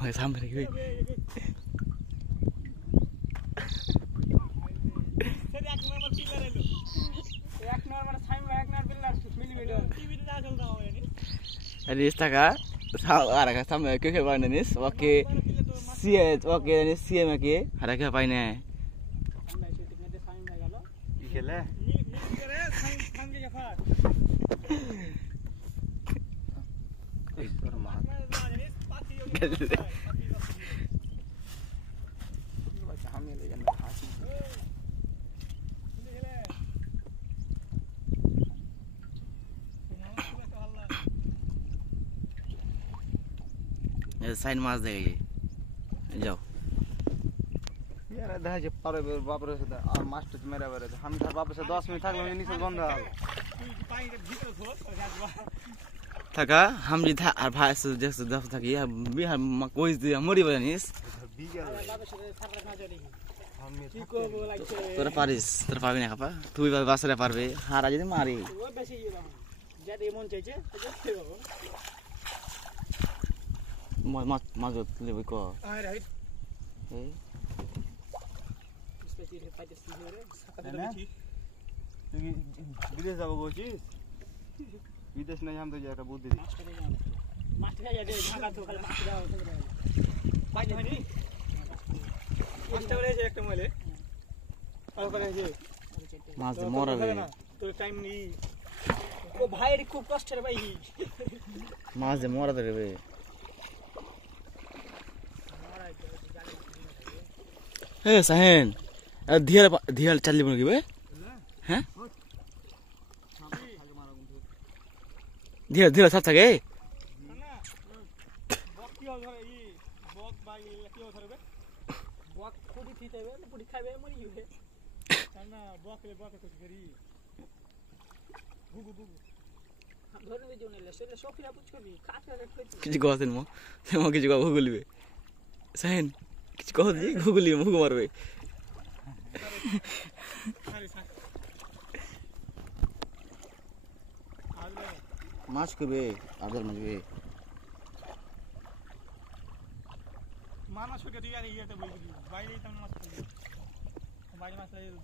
भाई सामने गई अरे इस तक आ रहा सामने क्यों क्या पाने निस वाके सी में के हरा क्या पाने हैं खेले साइन मास देगा ये जाओ यार देखा जे पारे बाप रे से और मास्टर मेरा बारे हम घर बाप से 10 मिनट थाकलो नहीं से बंद थका हम जी था और भाई से जैसे दस था कि बिहार में कोई मोरी बनिस तोरा पारिस तोरा पाबे ना खपा तू भी बासरे पारबे हारा जे मारी माजो लेबे को विदेश जाबो गोची विदेश नहीं हम तो जाकर बुद्धि मास्टर का याद झाका तो खाली मास्टर जाओ बाकी हनी मास्टर रे जे एकटा मैले और करे जे माज मोरा रे तो टाइम नी ओ भाई रे खूब कष्ट रे भाई माज मोरा रे बे ए सहन धीरे चलली बन गई हैं धीरे साथ सके बक की हो धरे ई बक बाई की हो धरे बे बक खुदी थी तेबे पुडी खाबे मरी हुए ना बक कुछ करी गुगु हम धरे दे जोने ले से सोफिया पूछ करी काट के किछ कहतन मो किछ कह गुगुलबे सहन किछ कह दी गुगुली मुग मारबे माछ के बे आदर मजबे माना छोके दिया रे ये तो बोल दी बाई रे तम मत बाई मास ले दो